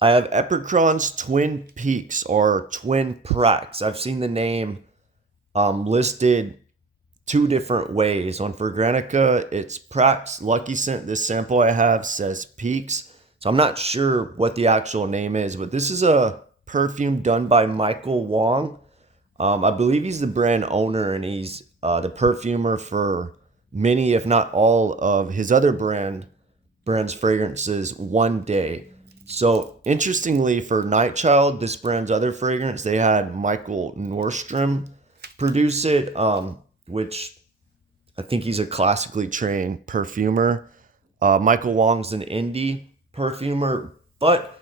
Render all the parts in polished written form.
I have Epicron's Twin Peaks or Twin Prax. I've seen the name listed two different ways. On Fragrantica, it's Prax. Lucky Scent, this sample I have says Peaks. So I'm not sure what the actual name is, but this is a perfume done by Michael Wong. I believe he's the brand owner and he's the perfumer for many, if not all, of his other brand's fragrances one day. So interestingly, for Nightchild, this brand's other fragrance, they had Michael Nordstrom produce it, which I think he's a classically trained perfumer. Michael Wong's an indie perfumer, but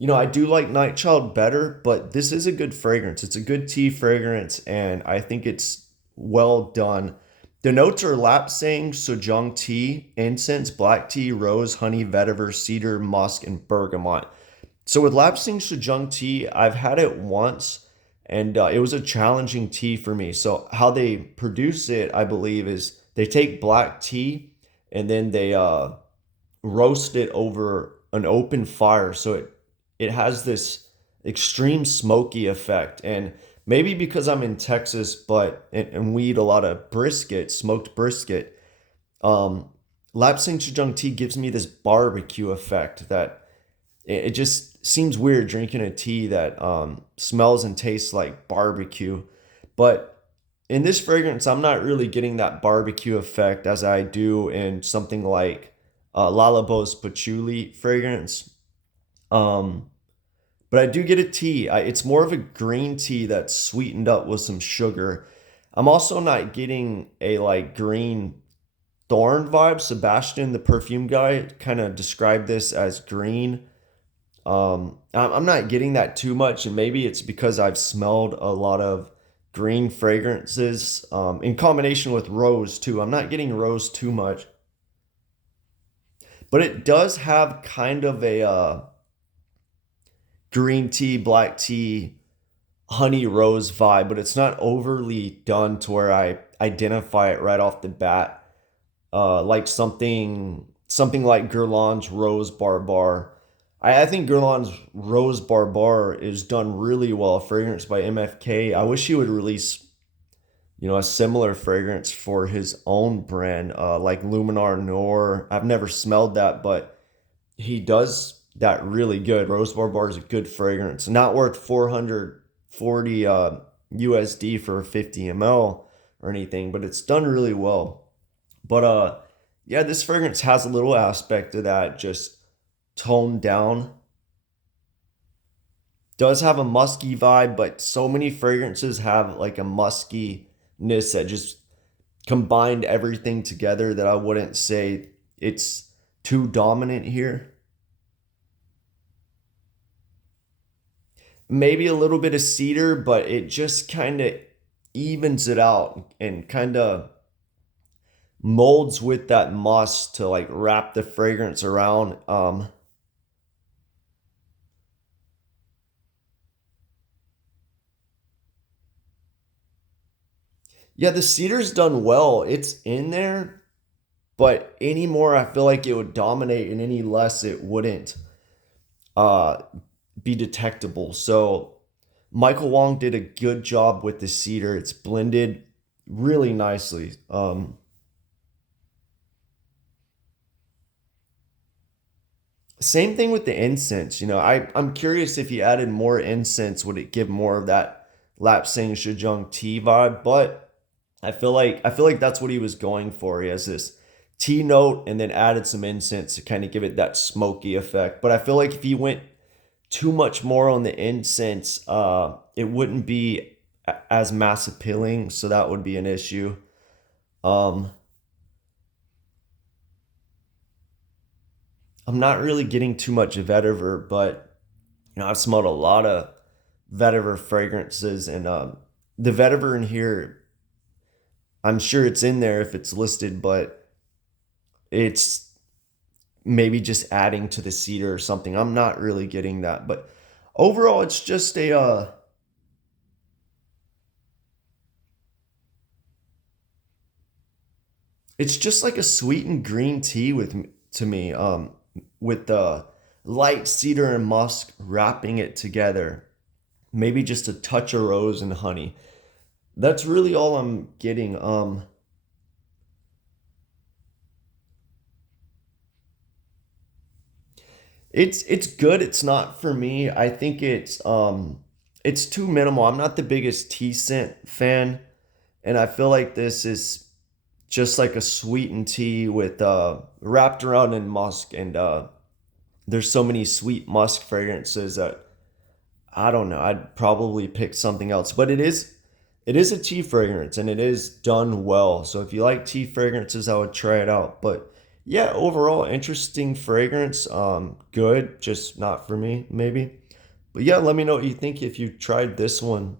I do like Nightchild better, but this is a good fragrance. It's a good tea fragrance, and I think it's well done. The notes are lapsang, sojung tea, incense, black tea, rose, honey, vetiver, cedar, musk, and bergamot. So with lapsang sojung tea, I've had it once, and it was a challenging tea for me. So how they produce it, I believe, is they take black tea and then they roast it over an open fire. So it has this extreme smoky effect. And maybe because I'm in Texas, and we eat a lot of brisket, smoked brisket, um, lapsang sojung tea gives me this barbecue effect that it just seems weird drinking a tea that smells and tastes like barbecue. But in this fragrance, I'm not really getting that barbecue effect as I do in something like Lalabo's Patchouli fragrance. Um, but I do get a tea. It's more of a green tea that's sweetened up with some sugar. I'm also not getting a like green thorn vibe. Sebastian, the perfume guy, kind of described this as green. I'm not getting that too much, and maybe it's because I've smelled a lot of green fragrances in combination with rose too. I'm not getting rose too much, but it does have kind of a green tea, black tea, honey rose vibe, but it's not overly done to where I identify it right off the bat, like something like Guerlain's Rose Barbar. I think Guerlain's Rose Barbar is done really well. Fragrance by MFK. I wish he would release, a similar fragrance for his own brand, like Luminar Noir. I've never smelled that, but he does that really good. Rose Barbar is a good fragrance. Not worth 440 USD for 50 ml or anything, but it's done really well. But yeah, this fragrance has a little aspect of that, just toned down. Does have a musky vibe, but so many fragrances have like a muskiness that just combined everything together that I wouldn't say it's too dominant here. Maybe a little bit of cedar, but it just kind of evens it out and kind of molds with that musk to like wrap the fragrance around. Yeah, the cedar's done well. It's in there, but any more I feel like it would dominate, and any less it wouldn't uh be detectable. So Michael Wong did a good job with the cedar. It's blended really nicely. Same thing with the incense. I'm curious if he added more incense, would it give more of that lapsang shijung tea vibe? But I feel like that's what he was going for. He has this tea note and then added some incense to kind of give it that smoky effect. But I feel like if he went too much more on the incense, it wouldn't be as mass appealing. So that would be an issue. Um, I'm not really getting too much vetiver, but I've smelled a lot of vetiver fragrances, and the vetiver in here, I'm sure it's in there if it's listed, but it's maybe just adding to the cedar or something. I'm not really getting that, but overall, it's just like a sweetened green tea to me, with the light cedar and musk, wrapping it together. Maybe just a touch of rose and honey. That's really all I'm getting. It's good. It's not for me. I think it's too minimal. I'm not the biggest tea scent fan, and I feel like this is just like a sweetened tea with wrapped around in musk, and there's so many sweet musk fragrances that I don't know. I'd probably pick something else, but it is a tea fragrance and it is done well. So if you like tea fragrances, I would try it out. But yeah, overall interesting fragrance. Good, just not for me, maybe. But yeah, let me know what you think if you tried this one.